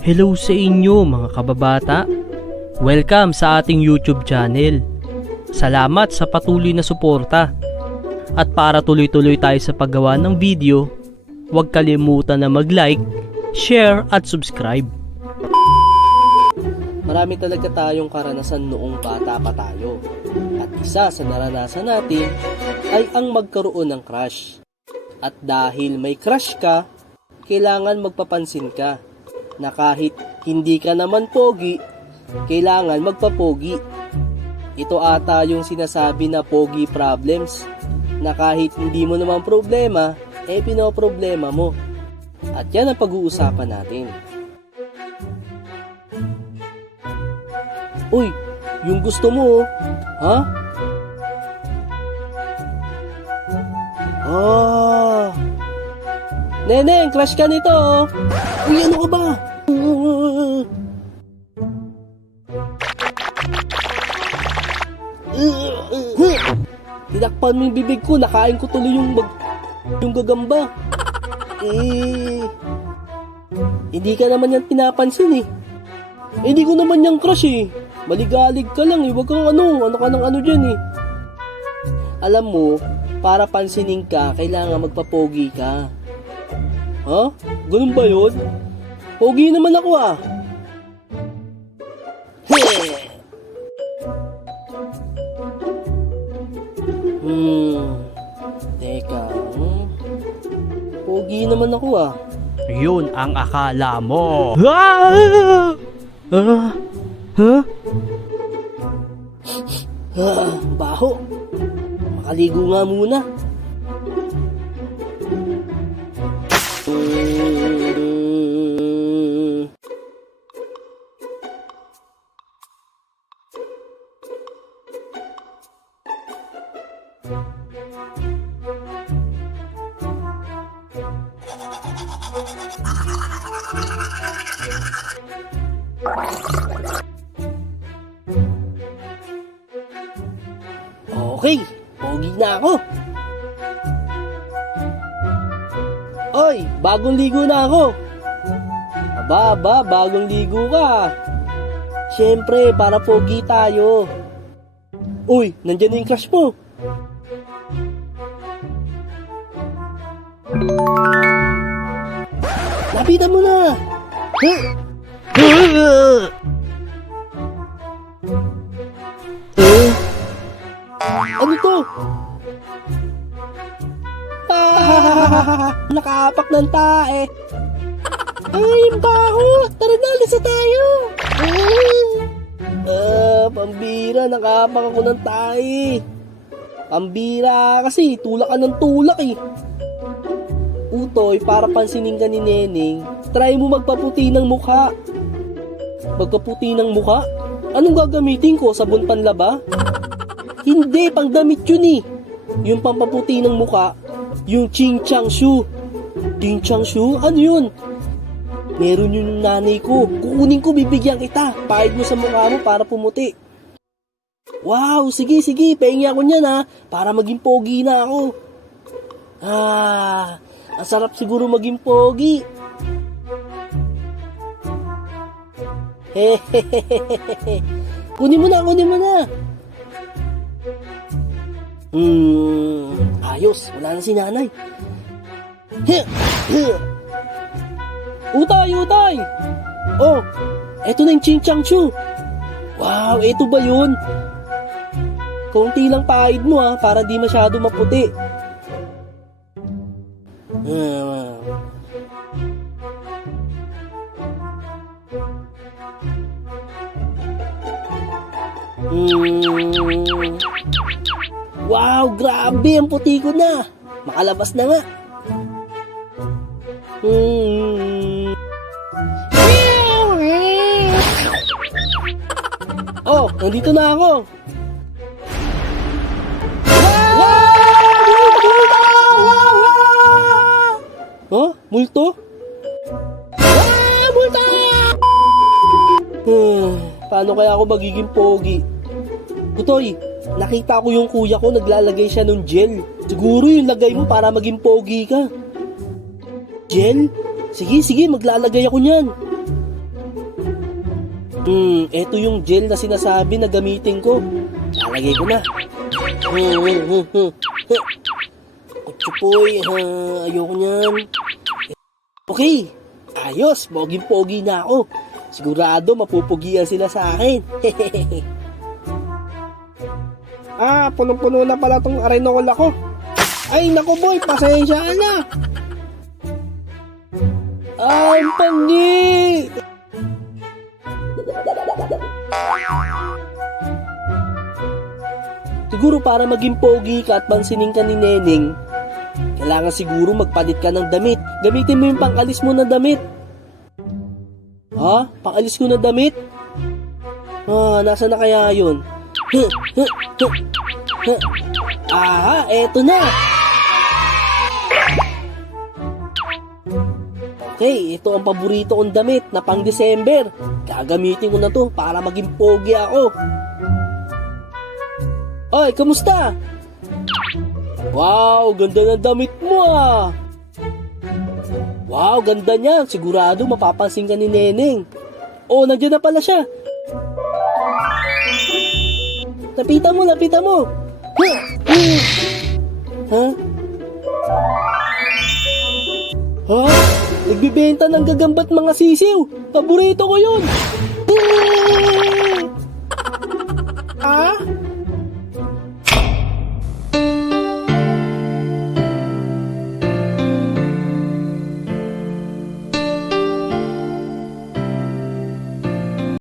Hello sa inyo mga kababata. Welcome sa ating YouTube channel. Salamat sa patuloy na suporta. At para tuloy-tuloy tayo sa paggawa ng video, huwag kalimutan na mag-like, share at subscribe. Marami talaga tayong karanasan noong bata pa tayo. At isa sa naranasan natin ay ang magkaroon ng crush. At dahil may crush ka, kailangan magpapansin ka na kahit hindi ka naman pogi, kailangan magpapogi. Ito ata yung sinasabi na pogi problems, na kahit hindi mo naman problema, pinoproblema mo. At yan ang pag-uusapan natin. Uy, yung gusto mo, ha? Neneng, crush ka nito. Uy, ano ka ba? Tinakpan mo yung bibig ko, nakain ko tuloy yung gagamba. Hindi ka naman yan pinapansin eh. Hindi ko naman yung crush eh. Maligalig ka lang eh, wag kang ano ka ng ano dyan eh. Alam mo, para pansinin ka, kailangan magpapogi ka. Ha? Ganun ba yun? Pogi naman ako ah. Teka. Pogi naman ako ah. Yun ang akala mo. Baho. Makaligo nga muna. Okay, pogi na ako. Oy, bagong ligo na ako. Aba, bagong ligo ka. Siyempre, para pogi tayo. Uy, nandyan na yung crush mo. Lapitan mo na. Ano to? Nakaapak ng tae. Ay, ang baho. Tara na, lisa tayo. Pambira, nakaapak ako ng tae. Pambira kasi, tulak ka ng tulak eh. Utoy, para pansinin ka ni Neneng, try mo magpaputi ng mukha. Magpaputi ng mukha? Anong gagamitin ko? Sabon panlaba? Hindi, pangdamit yun eh. Yung pampaputi ng mukha, yung Ching Chang Shu. Ching Chang Shu? Ano yun? Meron yun yung nanay ko. Kukunin ko, bibigyan kita. Pahid mo sa mukha mo para pumuti. Wow, sige, pahingi ako niyan ha. Para maging pogi na ako. Ang sarap siguro maging pogi. Hehehehe. Kunin mo na. Ayos, wala na si nanay. Utay! Oh, eto na yung Ching Chang Chu. Wow, eto ba yun? Konti lang pahid mo ha, para di masyado maputi. Wow, grabe, ang puti ko na. Makalabas na nga. Oh, nandito na ako. Huh? Multo? Multo! Paano kaya ako magiging pogi? Utoy, nakita ko yung kuya ko naglalagay siya ng gel. Siguro yung lagay mo para maging pogi ka. Gel? Sige, maglalagay ako niyan. Eto yung gel na sinasabi na gamitin ko. Lalagay ko na. Kutsupoy, ayoko niyan. Okay, ayos, poging-pogi na ako. Sigurado mapupugian sila sa akin. Punong-puno na pala tong arenol ako. Ay, naku boy, pasensya ka na. Ang pangi! Siguro para maging pogi ka at pansinin ka ni Neneng, kailangan siguro magpalit ka ng damit. Gamitin mo yung pang-alis mo na damit. Ha? Pang-alis ko na damit? Nasa na kaya yun? Eto na! Okay, ito ang paborito kong damit na pang December. Gagamitin ko na to para maging pogi ako. Oy, kamusta? Wow, ganda ng damit mo ah. Wow, ganda niya. Sigurado mapapansin ka ni Neneng. Oh, nandiyan na pala siya. Lapitan mo. Ha? Nagbibenta ng gagambat mga sisiw. Paborito ko yun.